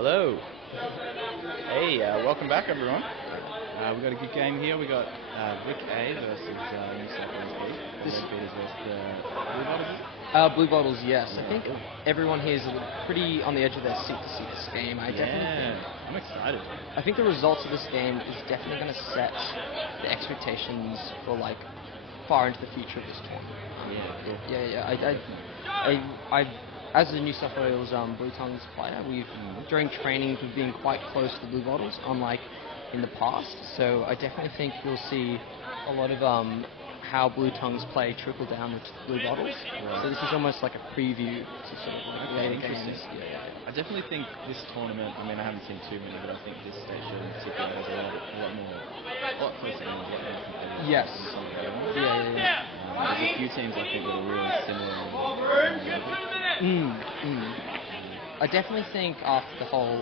Hello. Hey, welcome back, everyone. We got a good game here. We got Vic A versus New South Wales B. The Leadbeaters versus the Bluebottles. Bluebottles, yes. I think everyone here is pretty on the edge of their seat to see this game. I'm excited. I think the results of this game is definitely going to set the expectations for far into the future of this tournament. I as a New South Wales Blue Tongues player, during training we've been quite close to the Bluebottles, unlike in the past. So I definitely think you'll see a lot of how Blue Tongues play trickle down with Bluebottles. Right. So this is almost like a preview to sort of later games. I definitely think this tournament, I haven't seen too many, but I think this stage in particular has a lot closer and a lot more competitive. Yes. There's a few teams I think that are really similar. I definitely think after the whole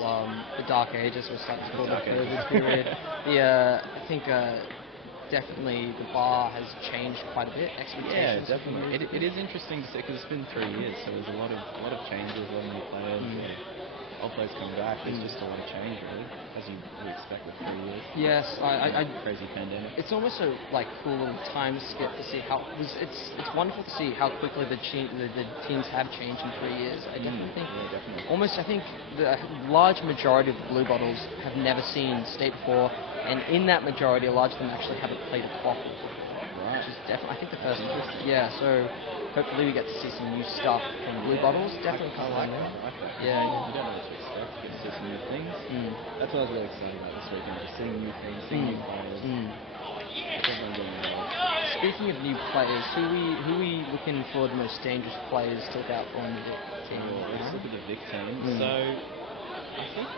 the Dark Ages, or starting to call the COVID period, I think definitely the bar has changed quite a bit. Expectations. Yeah, definitely. It is interesting to see because it's been 3 years, so there's a lot of changes, a lot of new players. Old players coming back. There's just a lot of change, really, as you would expect with 3 years. Yes, crazy pandemic. It's almost a cool little time skip to see how it's wonderful to see how quickly the teams have changed in 3 years. I definitely think I think the large majority of the Bluebottles have never seen state before, and in that majority, a large of them actually haven't played a quaff before. Right. Which is definitely, I think, the first. Yeah, so hopefully we get to see some new stuff from Bluebottles. Definitely kind of like that. Yeah, you don't know what to expect. You get to see some new things. That's what I was really excited about this weekend, just seeing new things, seeing new players. Speaking of new players, who are we looking for the most dangerous players to look out for in the Vic team? Let's look at the Vic team. So I think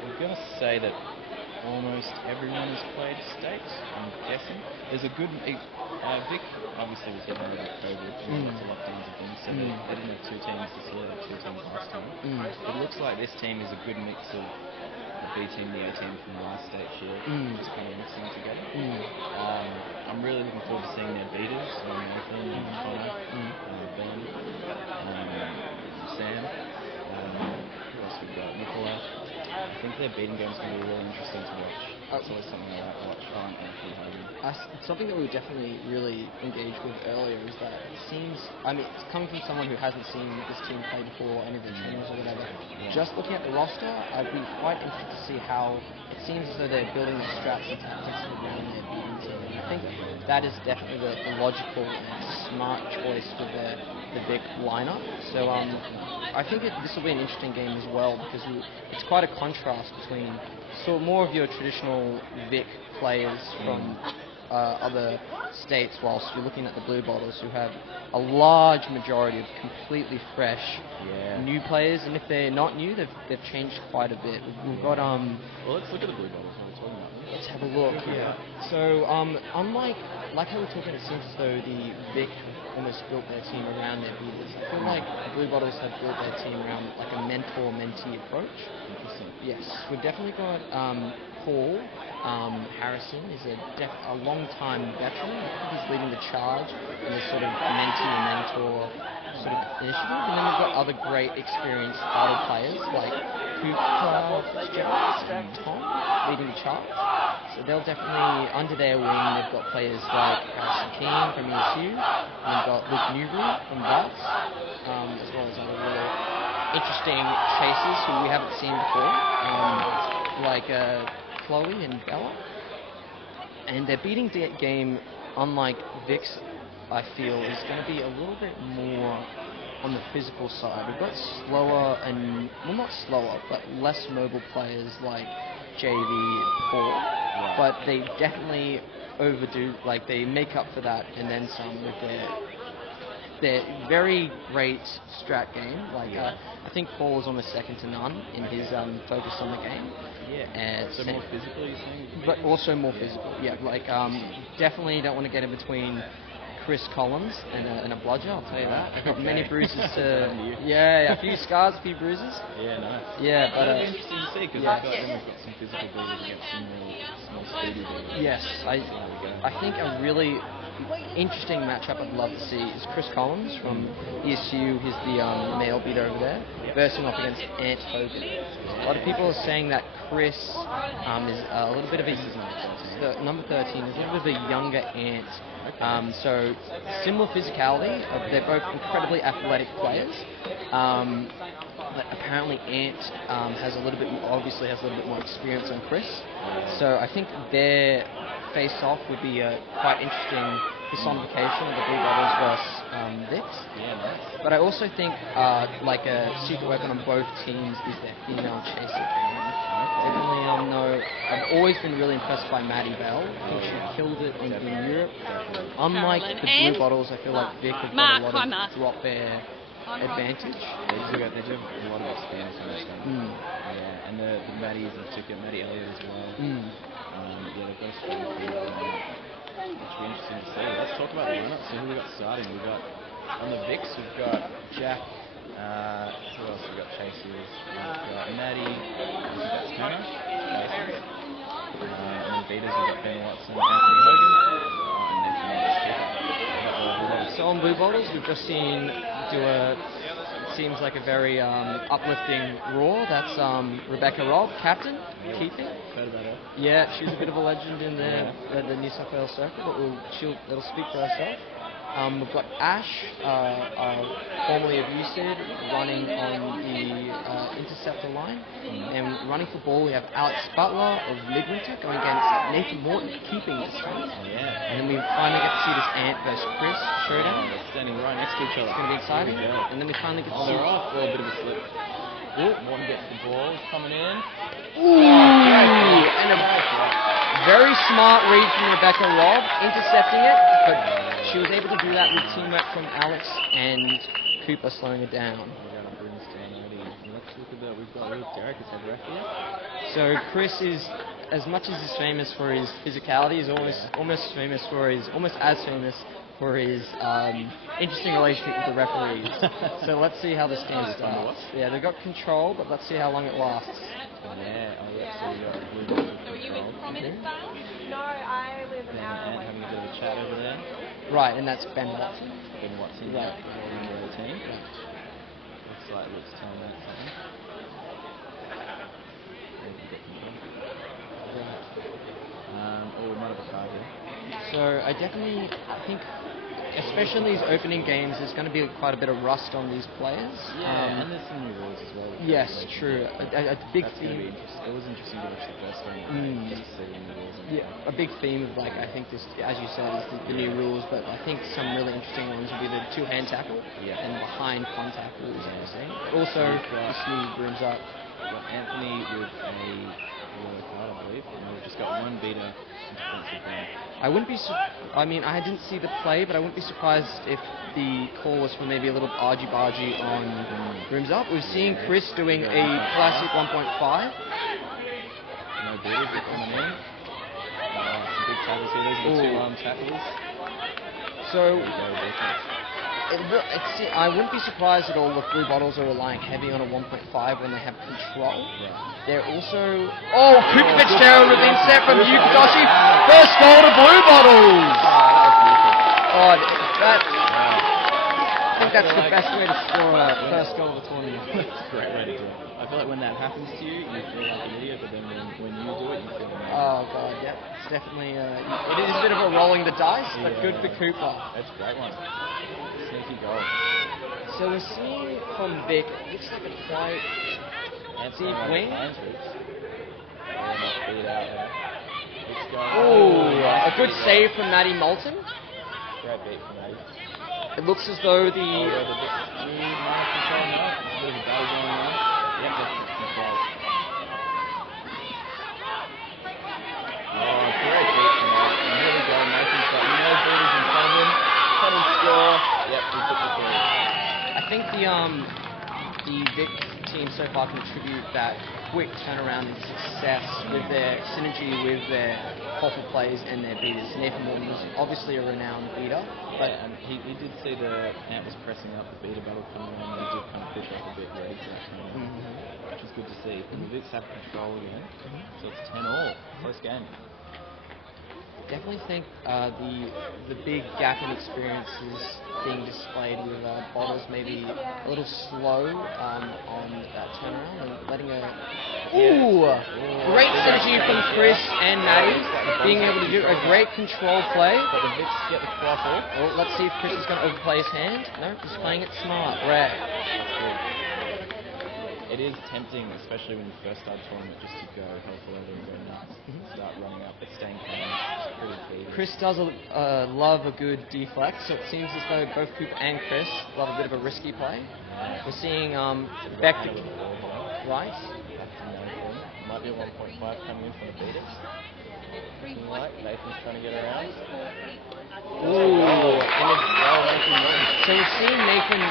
we're going to say that almost everyone has played state, I'm guessing. There's a good... Vic obviously was hit hard with COVID, lots of lockdowns and things, so they didn't have 2 teams this year, they had 2 teams last time. It looks like this team is a good mix of the B team and the A team from last state shield. It's kind of mixing together. I'm really looking forward to seeing their beaters, Nathan, Connor, Ben, Sam. Who else we got? Nicola. I think their beating game is going to be really interesting to watch. It's always something I like to watch. I like pretty hard. Something that we definitely really engaged with earlier is that it seems, it's coming from someone who hasn't seen this team play before, any of the trainers or whatever. Just looking at the roster, I'd be quite interested to see how it seems as though they're building their strats and tactics around their beating team. And I think that is definitely the logical and smart choice for the Vic lineup. So I think this will be an interesting game as well, because it's quite a contrast between more of your traditional Vic players from other states, whilst you're looking at the Bluebottles, who have a large majority of completely fresh new players, and if they're not new, they've changed quite a bit. We've got Well, let's look at the Bluebottles while we're talking about them. Let's have a look. So unlike how we're talking, it seems as though the Vic almost built their team around their beaters. I feel like the Bluebottles have built their team around a mentor-mentee approach. Interesting. Yes, we've definitely got Paul Harrison is a long-time veteran. I think he's leading the charge in this sort of mentee-mentor sort of initiative. And then we've got other great experienced idle players like Cooper Fitzgerald, Tom, leading the charge. So they'll definitely, under their wing, they've got players like Harrison King from ESU, and they've got Luke Newbury from Bucks, as well as other really interesting chasers who we haven't seen before, like Chloe and Bella. And their beating game, unlike Vic's, I feel, is going to be a little bit more on the physical side. We've got slower and, well, not slower, but less mobile players like JV, Paul, but they definitely overdo, they make up for that and then some with their very great strat game. I think Paul is almost second to none in his focus on the game. So more physical, you're saying? But also more physical, definitely don't want to get in between Chris Collins and a bludger, I'll tell you that. I've got many bruises a few scars, a few bruises. Yeah, nice. Yeah, but it'll be interesting to see, because we've got some physical beaters against some more speedy beaters. Yes, I think a really interesting matchup I'd love to see is Chris Collins from ESU. He's the male beater over there, versing off against Ant Hogan. A lot of people are saying that Chris is a little bit of number 13 is a little bit of a younger Ant. So similar physicality. They're both incredibly athletic players. But apparently Ant has a little bit more experience than Chris. So I think their face-off would be a quite interesting personification of the Bluebottles versus Vicks. Yeah, nice. But I also think like a secret weapon on both teams is their female chaser. Definitely I've always been really impressed by Maddie Bell. I think she killed it in Europe. Unlike the Bluebottles, I feel like Vic have got a lot of drop air advantage. They do have a lot of experience on this one. Yeah, and the Maddie's in particular, Maddie Elliott as well. Yeah, they've got a strong team. Which will be interesting to see. Let's talk about the lineup. So who we got starting? We've got on the Vicks, we've got Jack. Who else? We've got Chasers. We've got Maddie. We've got Tanner. And then beaters, we've got Ben Watson, Anthony Hogan, and Nathan Morris. So on Bluebottles, we've just seen seems like a very uplifting roar. That's Rebecca Robb, captain, keeping. Heard about her. Yeah, she's a bit of a legend in the New South Wales circle, but it'll speak for herself. We've got Ash, formerly of UCID, running on the interceptor line. And running for ball, we have Alex Butler of Midwinter going against Nathan Morton, keeping this time. Yeah. And then we finally get to see this Ant versus Chris showdown. They're standing right next to each other. It's going to be exciting. And then we finally get to see... Oh, a bit of a slip. Morton gets the ball, coming in. And a very smart read from Rebecca Robb, intercepting it, but she was able to do that with teamwork from Alex and Cooper slowing it down. Let's look at that. We've got Derek as head ref here. So Chris is, as much as he's famous for his physicality, he's almost as famous for his interesting relationship with the referees. So let's see how this game starts. Yeah, they've got control, but let's see how long it lasts. Yeah, so we got Bluebottles with control. No, I live an hour away. Having a bit of a chat over there. Right, and that's Ben Watson. Ben Watson, right. Into the team. Looks like Luke's telling that something. We might have a card here. So I think, especially in these opening games, there's going to be quite a bit of rust on these players. Yeah, and there's some new rules as well. Yes, true. A big theme. It was interesting to watch the first game, just to see the new rules. Yeah, a big theme of I think this, as you said, is the new rules, but I think some really interesting ones would be the two-hand tackle and behind contact rules. Also, this new brings up. We've got Anthony with a yellow card, I believe, and we've just got one beater in defensive end. I didn't see the play, but I wouldn't be surprised if the call was for maybe a little argy-bargy on Brooms Up. We've seen Chris doing a classic 1.5. No beaters are coming in. Some big tackles here. These are the two-arm tackles. So, I wouldn't be surprised at all if Bluebottles are relying heavy on a 1.5 when they have control. Right. They're also... Cooper Fitzgerald with inset from Yukadoshi. First goal to Bluebottles! I think that's the best way to score a first goal of the tournament. That's a great way to do it. I feel like when that happens to you, you feel like an idiot, but then when you do it, you feel amazing. Oh, God, yeah. It's definitely... it is a bit of a rolling the dice, but good for Cooper. That's a great one. Sneaky goal. So we're seeing from Vic, it looks like a quite deep wing. A good save from Maddie Moulton. Great beat from Maddie. It looks as though the... control now. There's a bit of a battle going on. Yep, that's control. Great beat from Maddie. And here we go, Nathan's got no beaters in front of him. Can he score? Yep, he took the three. I think the Vic team so far contribute that quick turnaround and success with their synergy with their powerful plays and their beaters. Nathan Morton was obviously a renowned beater, but he did see the Ant was pressing up, the beater battle coming on, and he did kind of push up a bit ready for that turnaround, which is good to see. And the Vics have control again, so it's 10-all. Close game. definitely think the big gap in experience is being displayed with Bottles maybe a little slow on that turnaround and letting a... Ooh! Great synergy from Chris and Maddie, being able to do a great control play. But the Vics get the quaffle. Well, let's see if Chris is going to overplay his hand. No, he's playing it smart. Rare. That's good. It is tempting, especially when you first start a tournament, just to go helpful early and go nuts. Start running up, but staying calm is pretty key. Chris does love a good deflect, so it seems as though both Cooper and Chris love a bit of a risky play. Yeah. We're seeing Beck With the ball here. right. Back to Nathan. Might be a 1.5 coming in from the beaters. Looking like Nathan's trying to get around. Ooh. So we're seeing Nathan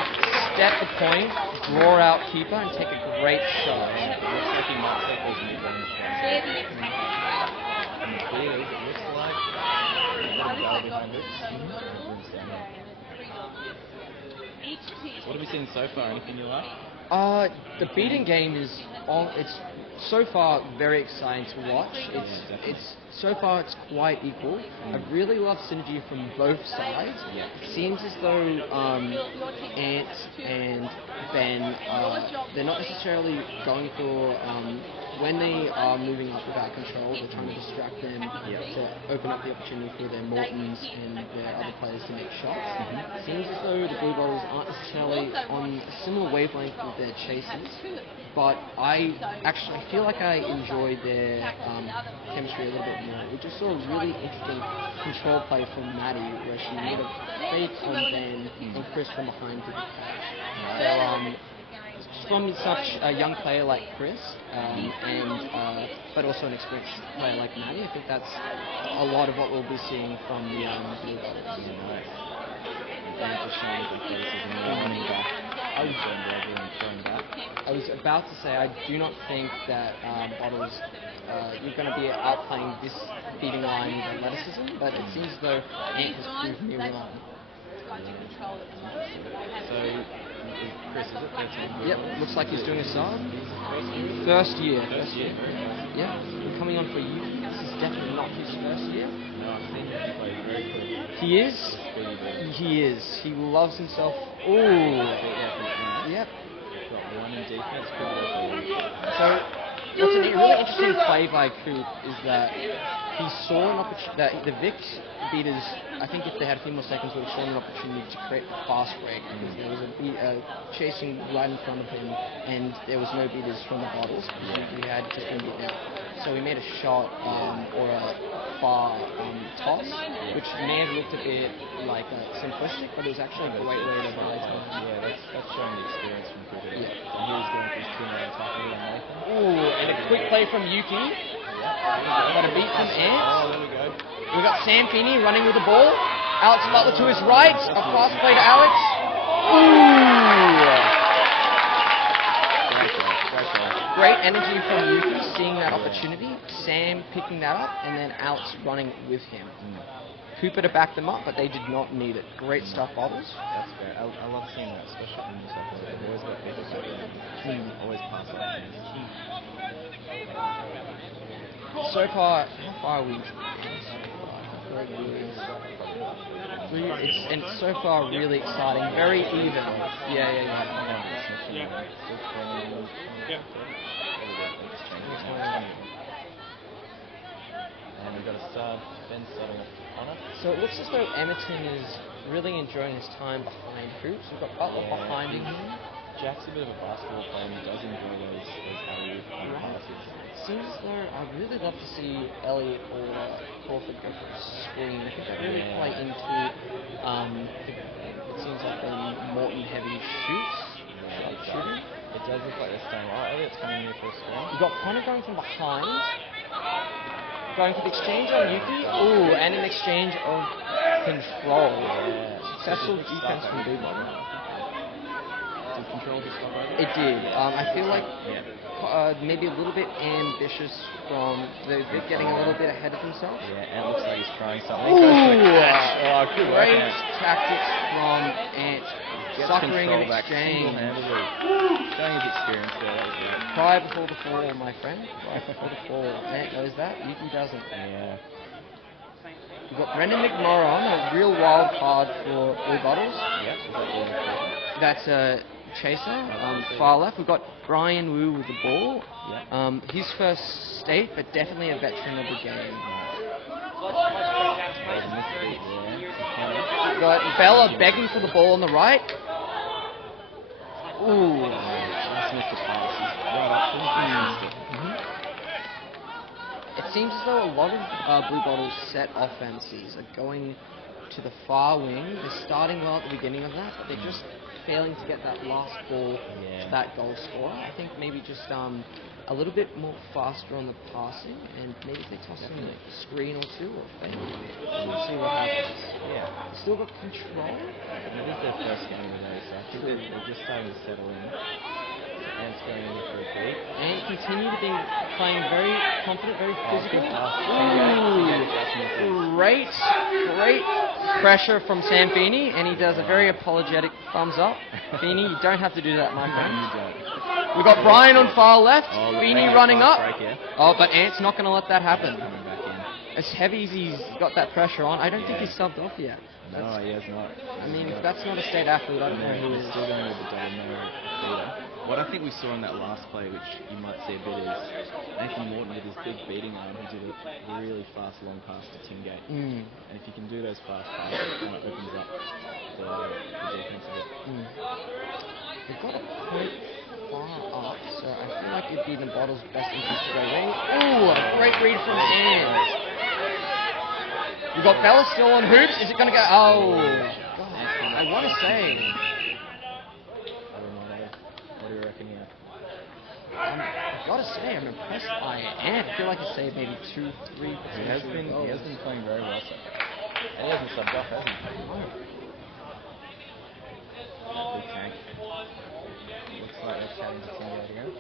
step the point, draw out Keeper, and take a great shot. It looks like he might take those mid-range shots. And the beaters, it looks like they've got a barrel behind it. What have we seen so far? Anything you like? The beating game is it's so far very exciting to watch. It's so far it's quite equal. I really love synergy from both sides. It seems as though Ant and Ben they're not necessarily going for when they are moving up without control, they're trying to distract them to open up the opportunity for their Mortons and their other players to make shots. It seems as though the Bluebottles aren't necessarily on a similar wavelength with their chases, but I feel like I enjoyed their chemistry a little bit more. We just saw a really interesting control play from Maddie, where she made a fake on Ben and Chris from behind did the catch. So from such a young player like Chris, but also an experienced player like Maddie, I think that's a lot of what we'll be seeing from the Bluebottles. Nice. Ben just showing his athleticism and running back. I was about to say, I do not think that Bottles, you're going to be outplaying this beating line with athleticism, but it seems as though Ant has proved me wrong. So, Chris, is it 13? Yep, looks like he's doing a sub. First year? First year. Yeah, we're coming on for you. This is definitely not his first year. No, I've seen him play very quick. He is? He is. He loves himself. Ooh. Yep. Got one in defense. So, what's a really interesting play by Coop is that he saw an opportunity, that the Vic beaters, I think if they had a few more seconds, would have saw an opportunity to create a fast break, because there was a chasing right in front of him, and there was no beaters from the Bottles, because we had to end it out. So he made a shot, or a far toss, which may have looked a bit like simplistic, but it was actually a great way to play time. Yeah, that's showing the experience from Cooper. Yeah. And he was going for his 2-man attack on Nathan. Ooh, and a quick play from Yuki. Got a beat from Ant. Oh, there we go. We've got Sam Feeney running with the ball. Alex Butler to his right. A fast play to Alex. Ooh! Great energy from Yuki, seeing that opportunity. Sam picking that up, and then Alex running with him. Cooper to back them up, but they did not need it. Great stuff, Bottles. That's great. I love seeing that, especially from New South Wales. They've always got people that always pass it. So far, how far are we? It's so far really exciting. Very even. And we've got a sub. Ben starting off on it. So it looks as though Emerton is really enjoying his time behind hoops. We've got Butler behind him. Jack's a bit of a basketball player and he does enjoy those alley-oop passes. Seems as though I'd really love to see Elliot or Crawford go for a screen. I think that really play into it seems like the Morton heavy shooting. It does look like they're staying. Oh, Elliot's coming in here for a screen. You've got Connor going from behind. Going for the exchange on Yuki. Ooh, and an exchange of control. Successful defense from Bluebottles. Did control this one over? It did. I feel like maybe a little bit ambitious from the Vic getting a little bit ahead of himself. Yeah, and it looks like he's trying something. Ooh! Great tactics from Ant. Suckering an exchange. Showing his experience there. That was great. Cry before the fall, my friend. Cry before the fall. Ant knows that. Yuki doesn't. Yeah. We've got Brendan McMorron, a real wild card for Bluebottles. Yep. Is that the recruiter? That's a chaser. Far left, we've got Brian Wu with the ball. Yep. His first state, but definitely a veteran of the game. We've got Bella begging for the ball on the right. Ooh. Just missed the pass. He's right up to him. It seems as though a lot of Bluebottles set offenses are going to the far wing. They're starting well at the beginning of that, but they're just failing to get that last ball to that goal scorer. I think maybe just a little bit more faster on the passing, and maybe if they toss in a screen or two or fake, we'll see what happens. Yeah. They've still got control. And it is their first game of the day, so I think they're just starting to settle in. So Ant's going in for a beat. And continue to be playing very confident, very physical. Great pressure from Sam Feeney, and he does a very apologetic thumbs up. Feeney, you don't have to do that, my friend. You don't. We've got Brian on far left, Feeney running up. Break, Oh, but Ant's not going to let that happen. Coming back in. As heavy as he's got that pressure on, I don't think he's subbed off yet. No, he has not. I mean, if that's not a state athlete, I don't know who He's is. still going with the double no feeder. What I think we saw in that last play, which you might see a bit, is Nathan Morton with his big beating arm, who did a really fast long pass to Tingate. And if you can do those fast passes, it kind of opens up the defense a bit. They've got a point far up, so I feel like it'd be in the Bottles' best interest to go wing. Ooh, a great read from Ant. We've got Bella still on hoops. Is it going to go? Oh, God. I want to say. What do you reckon here? I've got to say, I'm impressed by Ant. I feel like he's saved maybe 2-3 He has been playing very well so far. And he hasn't subbed off, hasn't he? No. Big tank. Looks like they're chatting to Tingate again.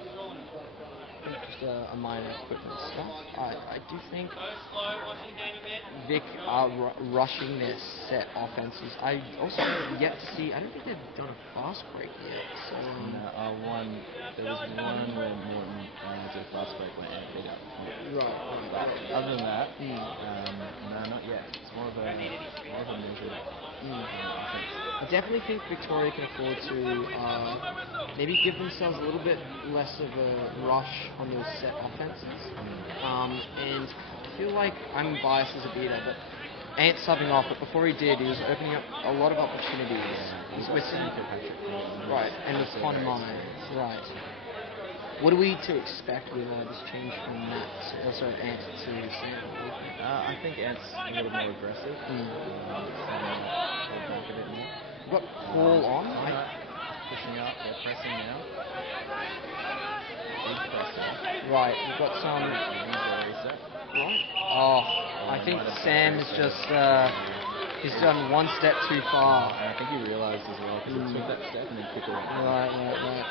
I think just a minor equipment stuff. I do think Vic are rushing their set offenses. I also yet to see. I don't think they've done a fast break yet. So there was one where Morton did a fast break when Ant beat up. right. But other than that, no, not yet. It's more of a measured offense. I definitely think Victoria can afford to maybe give themselves a little bit less of a rush on those set offenses. And I feel like I'm biased as a beater, but Ant subbing off, but before he did, he was opening up a lot of opportunities. He's with right, and with Con Mines, right. What are we to expect with this change from Ant to Sam? I think Ant's a little more aggressive. Back a bit more. We've got Paul on. Pushing up, they're pressing now. Big pressure. Right, we've got some. Right. Oh, I think Sam is just. He's done one step too far. And I think he realised as well because he took that step and then kicked it. Right. Yeah.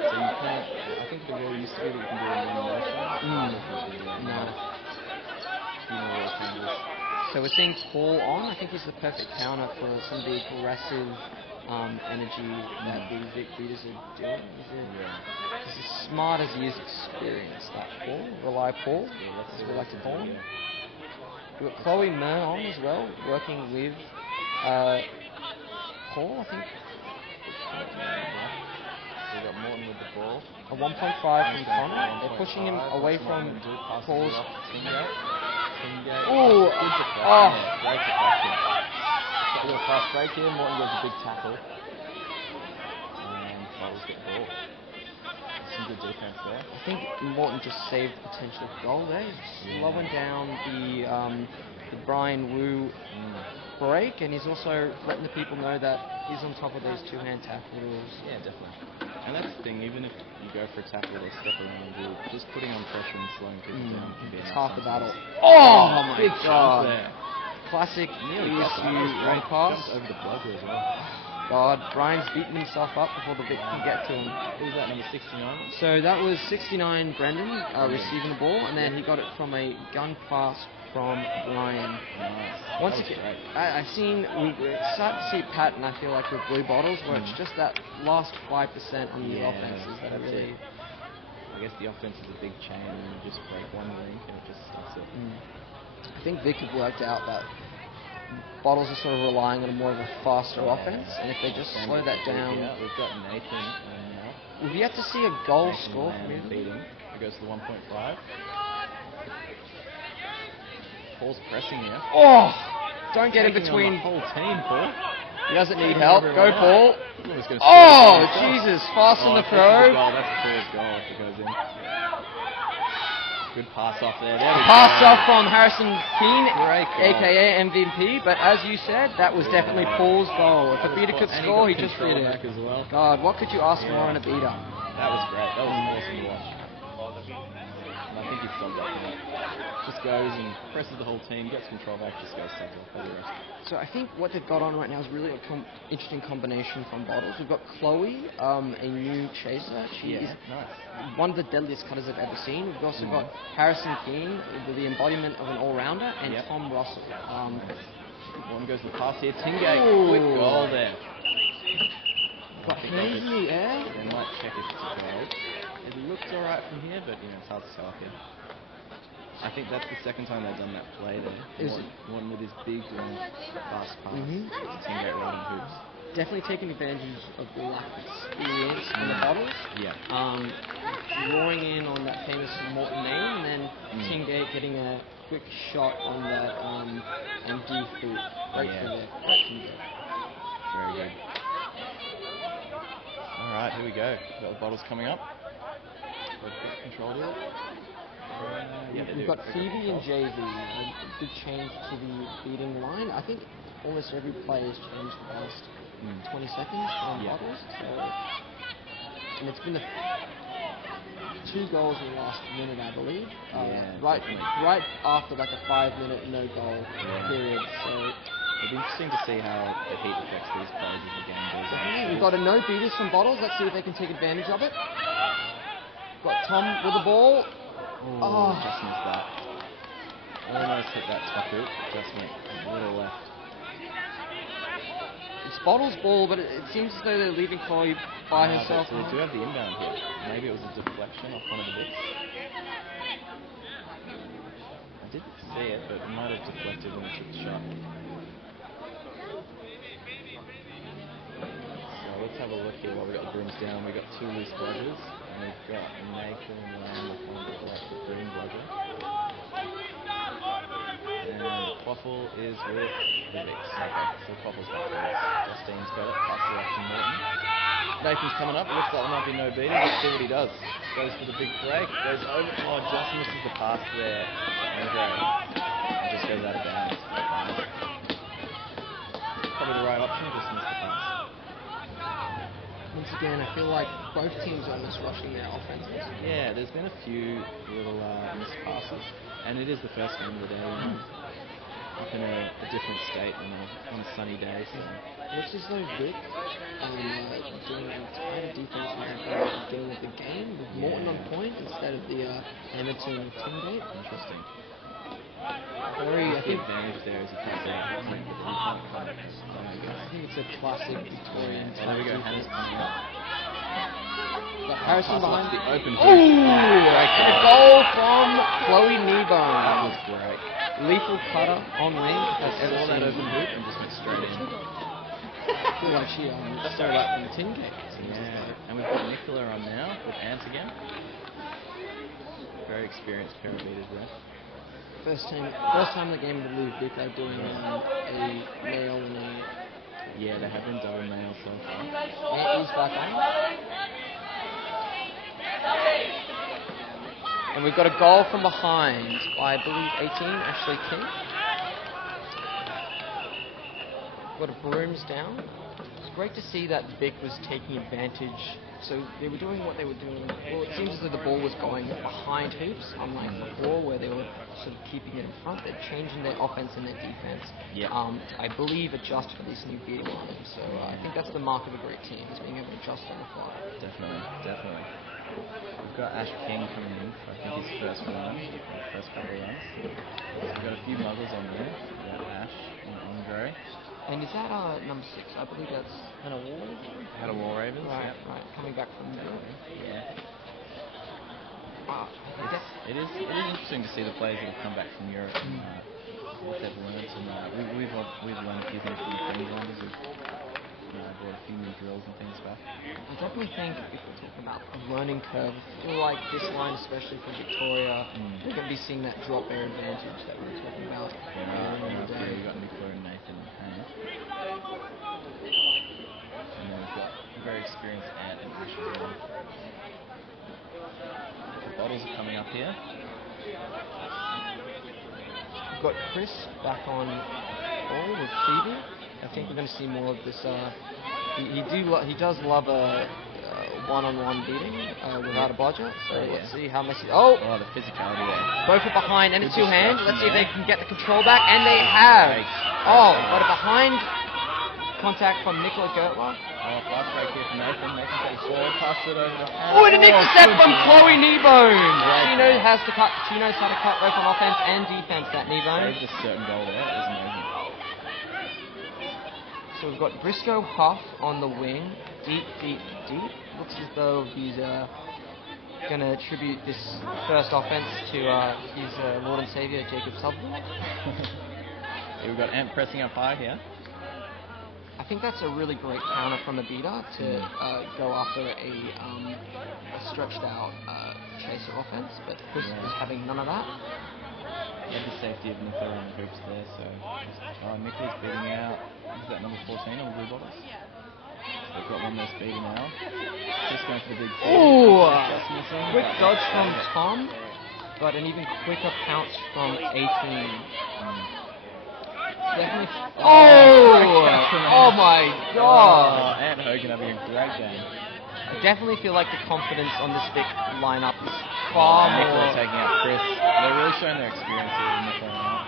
So you can't. I think the rule used to be that you can do it in one motion. No. Few more rule changes. So we're seeing Paul on. I think he's the perfect counter for some of the aggressive energy that the Leadbeaters are doing. He's as smart as he is experienced. That Paul, Rely Paul, as we like to call him. We've got Chloe Mer on as well, working with Paul, I think. We've got Morton with the ball. A 1.5 from Connor. They're pushing him away from Paul's. Oh! Great deflection. Got a little fast break here. Morton gets a big tackle. And Bottles get the ball. Some good defense there. I think Morton just saved the potential goal there. Slowing down the Brian Wu break, and he's also letting the people know that he's on top of these two-hand tackle rules. Yeah, definitely. And that's the thing, even if you go for a tackle or step around, just putting on pressure and slowing people down can be It's enough half the battle. sometimes. Oh my big God! there. Classic Nearly ESU right long pass. Jumped over the blogger as well. God, Brian's beating himself up before the Vic can get to him. Who was that, number 69? So that was 69 Brendan receiving the ball, and then he got it from a gun pass from Brian. Nice. Once again, I've seen, we're starting to see a pattern, I feel like, with Bluebottles, where it's just that last 5% on these offenses that are really... I guess the offense is a big chain, and you just break one link and it just starts it. I think Vic have worked out that Bottles are sort of relying on more of a faster offense, and if they just slow that down... Yeah, we've got Nathan and Mel. We've yet to see a goal Nathan score Lamb from him. feeding. It goes to the 1.5. Paul's pressing here. Oh! Don't get in Taking on between. the whole team, Paul. He doesn't need Taking help. everyone Go, out. Paul. He was gonna Oh, score himself. Jesus. Fast on the That's throw. his goal. That's Paul's goal if it goes in. Good pass off there. There we Pass go. off from Harrison Keane, Great goal. a.k.a. MVP, but as you said, that was definitely Paul's goal. If a beater could And score, he got just control did back it. as well. God, what could you ask more in a beater? That was great. That was awesome to watch. And I think he stopped that point. Just goes and presses the whole team, gets control back, just goes centre. Does the rest. So I think what they've got on right now is really an interesting combination from Bottles. We've got Chloe, a new chaser. She is nice. one of the deadliest cutters I've ever seen. We've also got Harrison Keane, the embodiment of an all-rounder, and Tom Russell. One goes to the pass here. Tingate, quick goal there. Got hands in the air. They might check if it's a goal. It looks alright from here, but it's hard to tell up here. I think that's the second time they've done that play there. One with his big fast pass. Tingate right on hoops. Definitely taking advantage of the lack of experience on the Bottles. Yeah. Drawing in on that famous Morton name, and then Tingate getting a quick shot on that empty hoop. Right from there. Right from there. Very good. Alright, here we go. Got the Bottles coming up. Control here. We've got Phoebe and JV. A big change to the beating line. I think almost every play has changed the past 20 seconds on Bottles. So, and it's been 2 goals in the last minute, I believe. Right after like a 5-minute no goal period. So it'll be interesting to see how the heat affects these plays as the game goes on. we've got a no beaters from Bottles. Let's see if they can take advantage of it. Got Tom with the ball. Just missed that. Almost hit that top hoop. Just went a little left. It's Bottles' ball, but it seems as though they're leaving Chloe by herself. So we do have the inbound here. Maybe it was a deflection off one of the bits. I didn't see it, but it might have deflected when he took the shot. So let's have a look here while we got the brooms down. We've got 2 loose bludgers, and we've got Nathan and Lamb with one of the green bludger. And Quaffle is with the Vicks. Okay, so Quaffle's back there. Justine's got it, passes it off to Morton. Nathan's coming up, it looks like there might be no beater. Let's see what he does. Goes for the big break, goes over. Oh, just misses the pass there. Andre. And just goes out of bounds. Probably the right option, just missed the pass. Once again, I feel like both teams are almost rushing their offenses. Yeah, there's been a few little missed passes, and it is the first game of the day, up in a different state on a sunny day. So. Looks as though Vic doing a tighter defense than they did at the beginning of the game, with Morton on point instead of the Edmonton with Tingate. Interesting. I think the advantage there is you can't see it happening, but then you can't come down again. I think it's a classic Victorian And there we go, Hannah's coming up. Got Harrison behind the open hoop. And a goal from Chloe Kneebone. That was great. Lethal cutter on wing. I saw that open hoop and just went straight in. I feel like she stole that from Tingate. Yeah, and we've got Nicola on now with Ant again. Very experienced pair of beaters there. First time in the game of the Vic are doing a male and a... Yeah, they have been double male so far. Ant is back on. And we've got a goal from behind by, I believe, 18, Ashley King. Got a brooms down. It's great to see that Vic was taking advantage. So they were doing what they were doing. Well, it seems as though the ball was going behind hoops, unlike before where they were sort of keeping it in front. They're changing their offense and their defense. Yeah. I believe adjust for this new beating line. So I think that's the mark of a great team, is being able to adjust on the fly. Definitely. We've got Ash King coming in for, I think, his first run, or first couple of runs. So we've got a few muggles on there. We've got Ash and Andre. And is that number 6? I believe that's Hannah Wall. Hannah Wall Ravens. Right, yeah. right. Coming back from Europe. Yeah. Wow. It is interesting to see the players that have come back from Europe and what they've learnt, and we've learned a few things from the Queenslanders. We've brought a few new drills and things back. I definitely think if we're talking about a learning curve, I feel like this line, especially for Victoria, we're going to be seeing that drop air advantage that we were talking about earlier in the day. We've got Nicola and Nathan Payne. And then we've got very experienced Ant and Ash as well. The bottles are coming up here. We've got Chris back on all with Phoebe. I think we're going to see more of this. He does love a one-on-one beating without a budget. So let's see how Messi. Oh, the physicality there. Both are behind and a two-hand. Let's see if they can get the control back, and they have. Oh, but a behind contact from Nicola Gertler. Fast break here from Nathan. Nathan takes forward, passes it over to Oh, and an intercept from Chloe Kneebone. She knows how to cut. She knows how to cut both on offense and defense. That Kneebone. Saved a certain goal there. It was amazing. So we've got Briscoe Huff on the wing. Deep. Looks as though he's going to attribute this first offense to his Lord and Saviour, Jacob Sutherland. We've got Ant pressing up high here. I think that's a really great counter from the beater to go after a stretched out chaser offense, but Chris is having none of that. He had the safety of Nicola in the hoops there, so Nicola's beating out. Is that number 14 on Bluebottles? They've got one more speedy now. Just going for the big Ooh! Quick dodge from Tom, but an even quicker pounce from 18. Definitely. Oh my god! Ant Hogan having a great game. I definitely feel like the confidence on this big lineup is far more. Nicola taking out Chris. They're really showing their experience here with Nicola and Ant.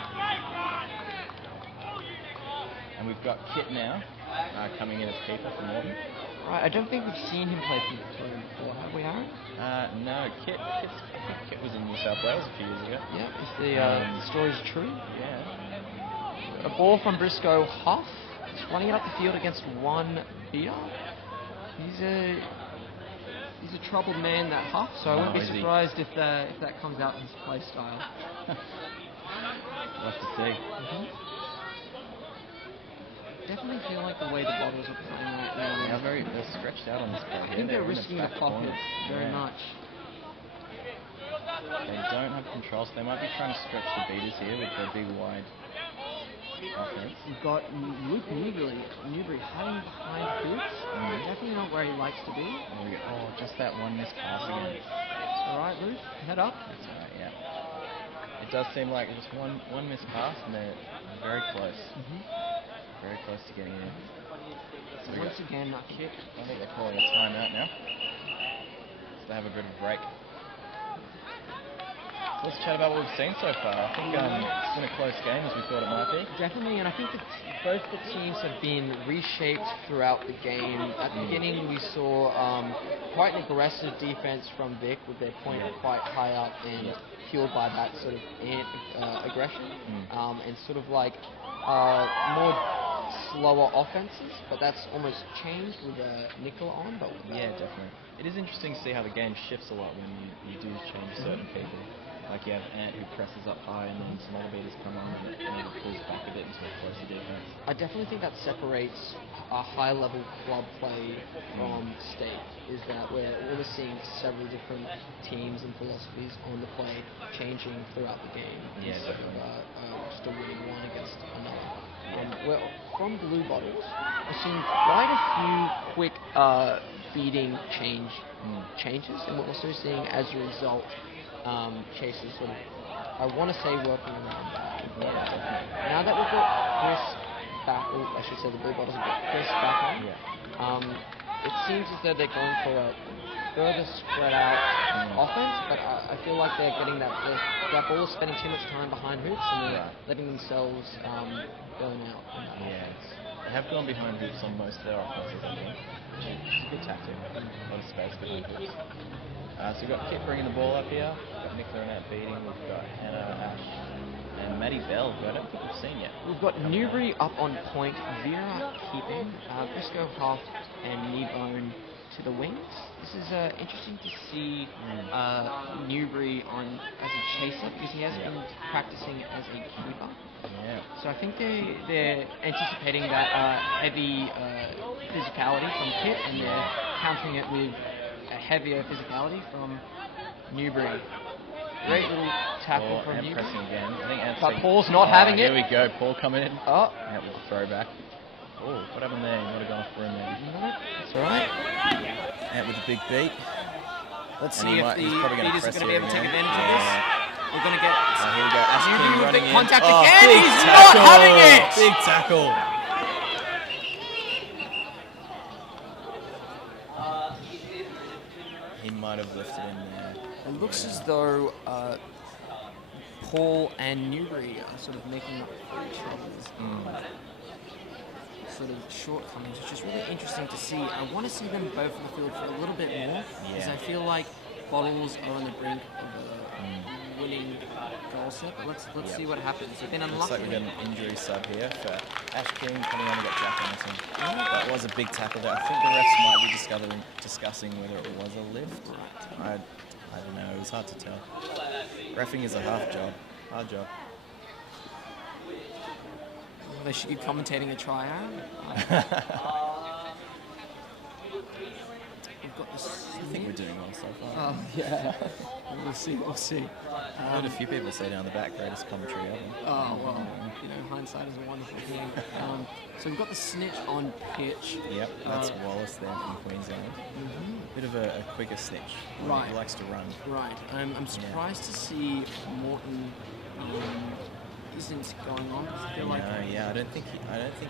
And we've got Kit now coming in as keeper for Morton. Right, I don't think we've seen him play for Victorian before, have we, Aaron? No, I think Kit was in New South Wales a few years ago. Yeah, if the story's true. Yeah. A ball from Briscoe Huff, running it up the field against one beater. He's a troubled man, that Huff, so I wouldn't be surprised if that comes out in his play style. We'll have to see. Definitely feel like the way the bottles are playing right now. They're stretched out on this play. I think they're risking the pocket very much. They don't have control, so they might be trying to stretch the beaters here with their big wide offense. We've got Luke Newbury hiding behind hoops. Definitely not where he likes to be. Just that one missed pass again. Alright, Luke, head up. That's right, yeah. It does seem like just one missed pass, and they're very close. Very close to getting in. So once again, a kick. I think they're calling a timeout now. So they have a bit of a break. So let's chat about what we've seen so far. I think it's been a close game as we thought it might be. Definitely, and I think both the teams have been reshaped throughout the game. At the beginning, we saw quite an aggressive defense from Vic with their point quite high up and fueled by that sort of aggression and sort of like more slower offenses, but that's almost changed with Nicola on. But yeah, definitely. It is interesting to see how the game shifts a lot when you do change certain people. Like you have Ant who presses up high, and then some other beaters come on and it pulls back a bit into a closer defense. I definitely think that separates a high-level club play from state, is that we're almost seeing several different teams and philosophies on the play changing throughout the game instead of just a winning one against another. From Bluebottles, we're seeing quite a few quick beating changes, and we're also seeing as a result chasers sort of, I want to say, working around that. Now that we've got Chris back, or I should say the Bluebottles have got Chris back on, it seems as though they're going for a further spread out offense, but I feel like they're getting that ball is spending too much time behind hoops and they're letting themselves burn out. They have gone behind hoops on most of their offenses, I think. It's a good tactic. A lot of space behind hoops. So we've got Kit bringing the ball up here. We've got Nicola and Ant beating. We've got Hannah, Ash, and Maddie Bell, who I don't think we've seen yet. We've got Newbury up on point, Vera keeping, Briscoe Huff and Kneebone to the wings. This is interesting to see Newbury on as a chaser because he has been practicing as a keeper. Yeah. So I think they're anticipating that heavy physicality from Pitt, and they're countering it with a heavier physicality from Newbury. Great little tackle from Newbury. Pressing again. I think But Paul's not having it. Here we go. Paul coming in. Oh. Out with the throwback. Oh, what happened there? He might have gone off for him there. That's all right. Out with the big beat. Let's And see if the he's probably Leaders are press going to be able to take here advantage of again. this. We're going to get Here we go. Ash King Newbury with running the in. contact Oh, again. big He's tackle. not having it. Big tackle. He might have lifted in there. It looks as though Paul and Newbury are sort of making up for each other's sort of shortcomings, which is really interesting to see. I want to see them both on the field for a little bit more, because I feel like Bottles are on the brink of a winning goal set. But let's see what happens. They've been unlucky. Looks like we've got an injury sub here for Ash King coming on. We got Jack Anderson. That was a big tackle there. I think the refs might be discussing whether it was a lift. I don't know. It was hard to tell. Reffing is a hard job. They should be commentating a try out. We've got this. I think we're doing well so far. Yeah. We'll see. I've heard a few people say down the back, greatest commentary ever. Oh, well, hindsight is a wonderful thing. So we've got the snitch on pitch. Yep, that's Wallace there from Queensland. Bit of a quicker snitch. Right. He likes to run. Right. I'm surprised to see Morton isn't going on. I feel like I don't think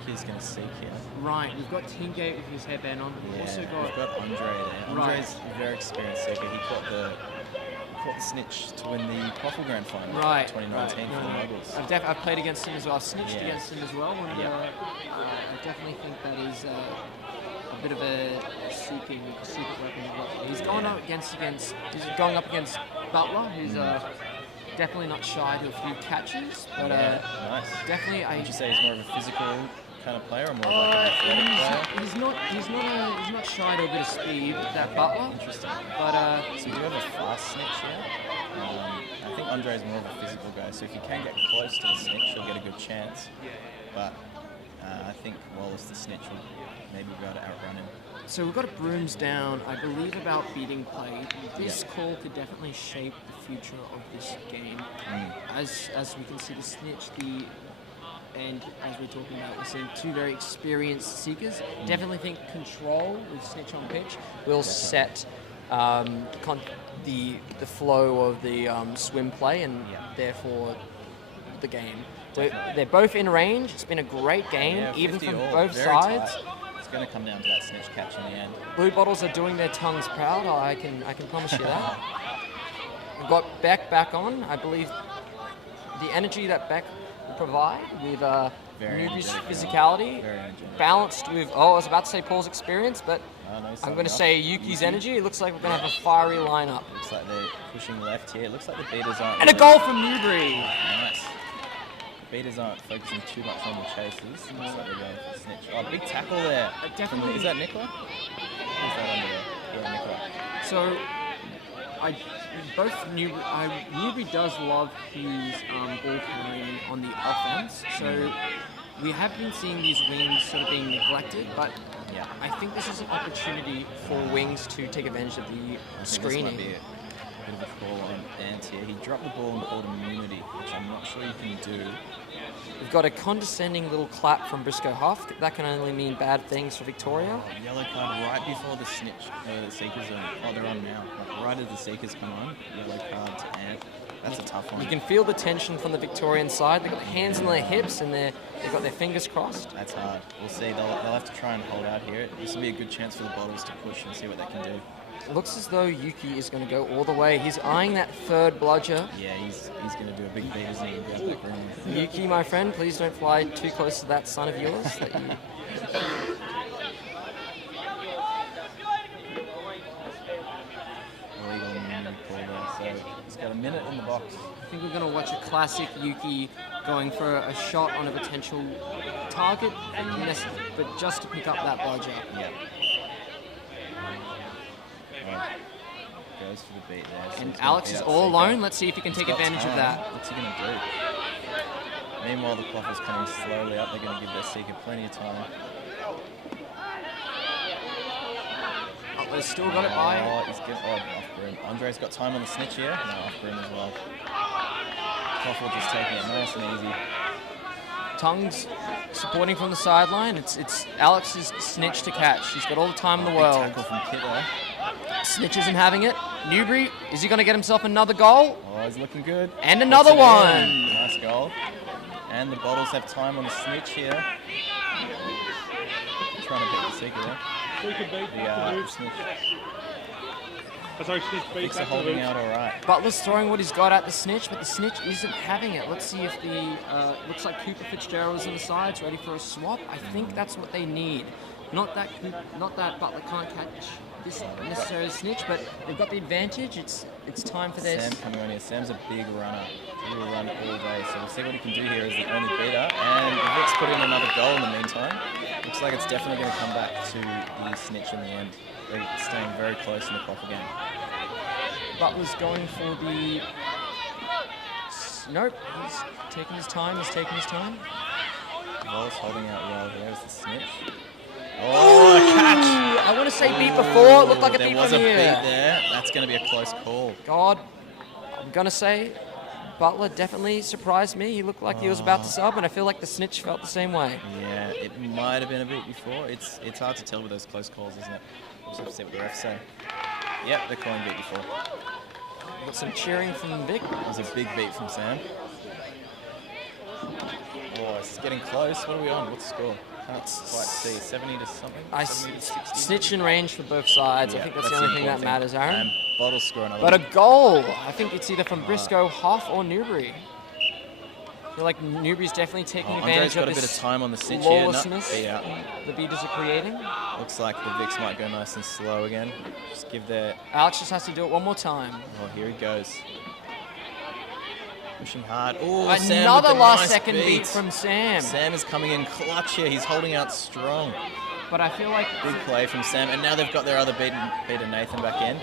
he's going to seek here. Right. We've got Teamgate with his headband on. We've also we've got Andre there. Andre's a very experienced seeker. He caught the snitch to win the Quaffle Grand Final in 2019 for the Muggles. I've played against him as well. I've snitched against him as well. And, I definitely think that is a bit of a secret weapon as well. He's going up against Butler, who's definitely not shy to a few catches, but nice. Definitely. Would you say he's more of a physical kind of player, or more of like an athletic player? He's not shy to a bit of speed. That Butler. Interesting. But so we do have a fast snitch here. I think Andre's more of a physical guy, so if you can get close to the snitch, you'll get a good chance. But I think Wallace the snitch will maybe be able to outrun him. So we've got a brooms down, I believe, about beating play. This call could definitely shape the future of this game. As we can see, the snitch, and as we're talking about, we're seeing two very experienced seekers. Definitely think control with snitch on pitch will set the flow of the swim play, and therefore the game. They're both in range. It's been a great game, even from both sides. Tight. It's going to come down to that snitch catch in the end. Bluebottles are doing their tongues proud. I can promise you that. We've got Beck back on. I believe the energy that Beck will provide with Newbury's physicality, balanced with I was about to say Paul's experience, but I'm going to say Yuki's energy. It looks like we're going to have a fiery lineup. Looks like they're pushing left here. It looks like the beaters aren't. And a goal from Newbury. Nice. Beaters aren't focusing too much on the chases. Looks like they're going for the snitch. Oh, big tackle there. Definitely. Is that Nicola? Is that under there? Yeah, Nicola. So, Newbury does love his ball carrying on the offense. So, we have been seeing these wings sort of being neglected, but I think this is an opportunity for wings to take advantage of the screening. This might be a bit of a call on Ant here. He dropped the ball and called immunity, which I'm not sure you can do. We've got a condescending little clap from Briscoe Huff. That can only mean bad things for Victoria. Yellow card right before the snitch. The Seekers are... Oh, they're on now. Like right as the Seekers come on, yellow card to Ant. That's a tough one. You can feel the tension from the Victorian side. They've got their hands on their hips and they've got their fingers crossed. That's hard. We'll see. They'll have to try and hold out here. This will be a good chance for the Bottles to push and see what they can do. It looks as though Yuki is going to go all the way. He's eyeing that third bludger. Yeah, he's going to do a big beat as he goes back around. Yuki, my friend, please don't fly too close to that son of yours. So he's got a minute in the box. I think we're going to watch a classic Yuki going for a shot on a potential target, but just to pick up that bludger. Yeah. goes for the beat there. So And he's gonna Alex beat is out all Seeker. alone. Let's see if he can He's take got advantage of time. that. What's he going to do? Meanwhile, the clock is coming slowly up. They're going to give their Seeker plenty of time. Butler's still got it by. Oh, he's getting off broom. Andre's got time on the snitch here. No, off broom as well. Koffel just taking it nice and easy. Tongues supporting from the sideline. It's Alex's snitch to catch. He's got all the time in the Big world. tackle from Kit there. Snitch isn't having it. Newbury, is he going to get himself another goal? Oh, he's looking good. And another Puts it one. in. Nice goal. And the Bottles have time on the snitch here. Trying to beat the Seeker there. Seeker beat The snitch. Sorry, snitch beat. They're holding out all right. Butler's throwing what he's got at the snitch, but the snitch isn't having it. Let's see if the looks like Cooper Fitzgerald is on the sides, ready for a swap. I think that's what they need. Not that Butler can't catch this necessary snitch, but they've got the advantage. It's time for their. Sam coming on here. Sam's a big runner. He will run all day. So we'll see what he can do here as the only beater. And the Vic's put in another goal in the meantime. Looks like it's definitely going to come back to the snitch in the end. They're staying very close in the clock again. Butler's going for the. Nope, he's taking his time. Wallace holding out well. There's the snitch. Oh, catch! I want to say beat before. It looked like a beat There was from a here. beat there. That's going to be a close call. God, I'm going to say Butler definitely surprised me. He looked like he was about to sub, and I feel like the snitch felt the same way. Yeah, it might have been a beat before. It's hard to tell with those close calls, isn't it? We'll just have to see what the refs say. Yep, they're calling beat before. Got some cheering from Vic. That was a big beat from Sam. Oh, it's getting close. What are we on? What's the score? Can't quite see. 70 to something? 70 to 60? Snitch in range for both sides. I Yeah, think that's the only thing that important matters, Aaron. And Bottles score another But a one. goal. I think it's either from Briscoe, Hoff, or Newbury. I feel like Newbury's definitely taking Andre's advantage got of a bit of this time on the cinch here. lawlessness Yeah. the Beaters are creating. Looks like the Vicks might go nice and slow again. Just give their... Alex just has to do it one more time. Oh, here he goes. Pushing hard. Oh, Sam with Another the last nice second beat beat from Sam. Sam is coming in clutch here. He's holding out strong. But I feel like Big play from Sam. And now they've got their other beater Nathan back in.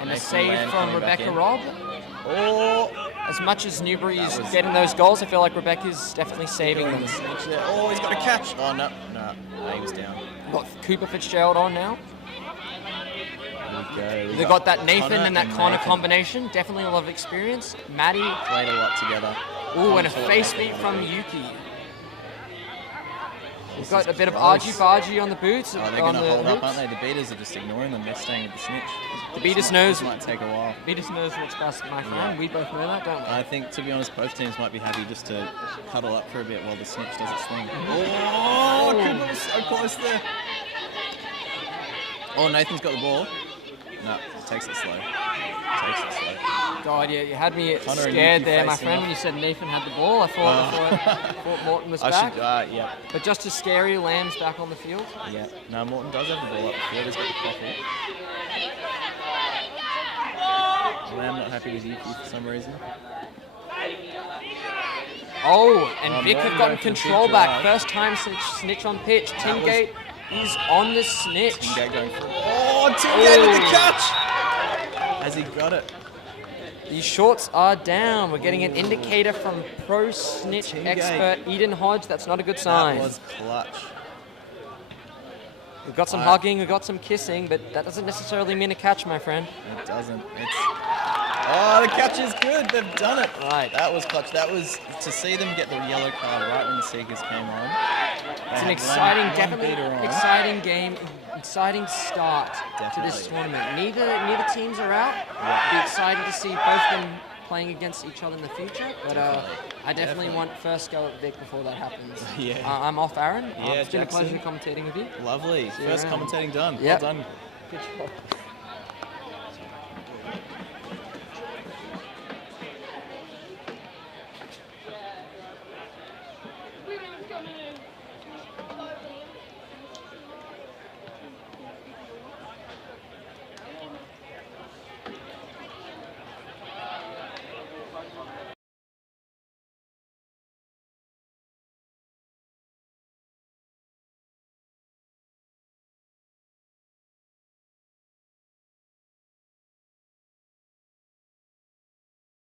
and a Nathan save Lamb from coming back Rebecca in. Robb. Oh, As much as Newbury is That was- getting those goals, I feel like Rebecca's definitely saving them. Oh, he's got a catch. Oh, no, he was down. Got Cooper Fitzgerald on now. Here we go. They got that Nathan Connor and that Connor Nathan. combination. Definitely a lot of experience. Maddie. Played a lot together. Ooh, and a Connor face taught beat Nathan from a bit. Yuki. We've This got a is bit of close. argy-bargy on the boots. Oh, they're on going to the hold up, hoops. aren't they? The beaters are just ignoring them. They're staying with the snitch. The Beaters This knows. might take a while. Beaters knows what's best, my friend. Yeah. We both know that, don't we? I think, to be honest, both teams might be happy just to cuddle up for a bit while the snitch does its thing. Oh, Cooper was so close there. Oh, Nathan's got the ball. No, takes it slow. Takes it slow. God, yeah, you had me Connor and scared Yuki there, my facing friend, off. when you said Nathan had the ball. I thought Morton was I back. should, yeah. But just as scary, Lamb's back on the field. Yeah. No, Morton does have the ball up the field. He's got the coffee. Lamb not happy with Yuki for some reason. Oh, and Oh, Vic Morton have gotten going for the big control back. drive. First time snitch on pitch. That Tim was- Gate is on the snitch. Timgate going for it. Oh, Timgate with the Oh. catch! Has he got it? These shorts are down. We're getting an indicator from pro snitch Tim expert Eden Hodge. That's not a good sign. That was clutch. We've got some hugging, we've got some kissing, but that doesn't necessarily mean a catch, my friend. It doesn't. Oh, the catch is good. They've done it. Right. That was clutch. That was to see them get the yellow card right when the Seekers came on. It's an exciting, definitely exciting game, exciting start to this Definitely. tournament. Neither teams are out. It'll be exciting to see both them playing against each other in the future. But I definitely want first go at Vic before that happens. Yeah. I'm off, Aaron. Yeah, It's been a pleasure Jackson. commentating with you. Lovely. See you First around. commentating done. Yep. Well done. Good job.